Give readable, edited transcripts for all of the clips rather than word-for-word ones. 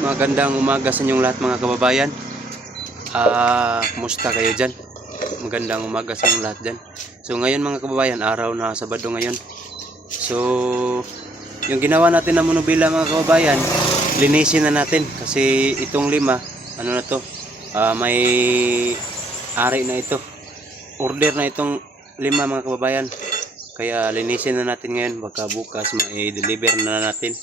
Magandang umaga sa inyong lahat mga kababayan. Kumusta kayo dyan? Magandang umaga sa inyong lahat dyan. So ngayon mga kababayan, araw na Sabado ngayon. So yung ginawa natin na monobila mga kababayan, linisin na natin. Kasi itong lima, ano na to, may ari na ito. Order na itong lima mga kababayan. Kaya linisin na natin ngayon, baka bukas ma-deliver na natin.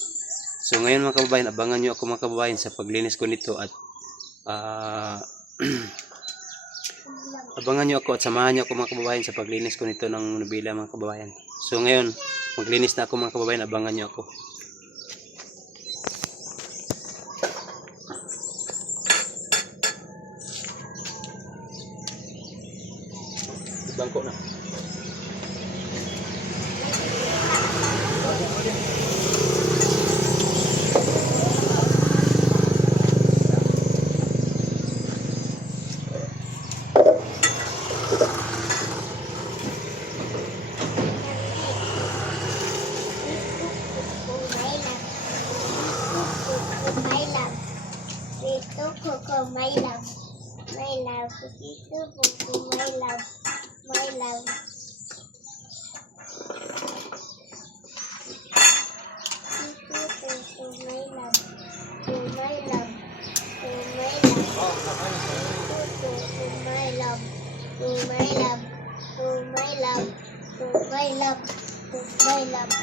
So ngayon mga kababayan, abangan nyo ako mga kababayan sa paglinis ko nito at abangan nyo ako at samahan nyo ako mga kababayan sa paglinis ko nito ng nabila mga kababayan. So ngayon, maglinis na ako mga kababayan, abangan nyo ako. Bangko na. My love, ito po my love, my love. Ito po my love, my love, my love. Ito po my love, my love, my love, my love, my love.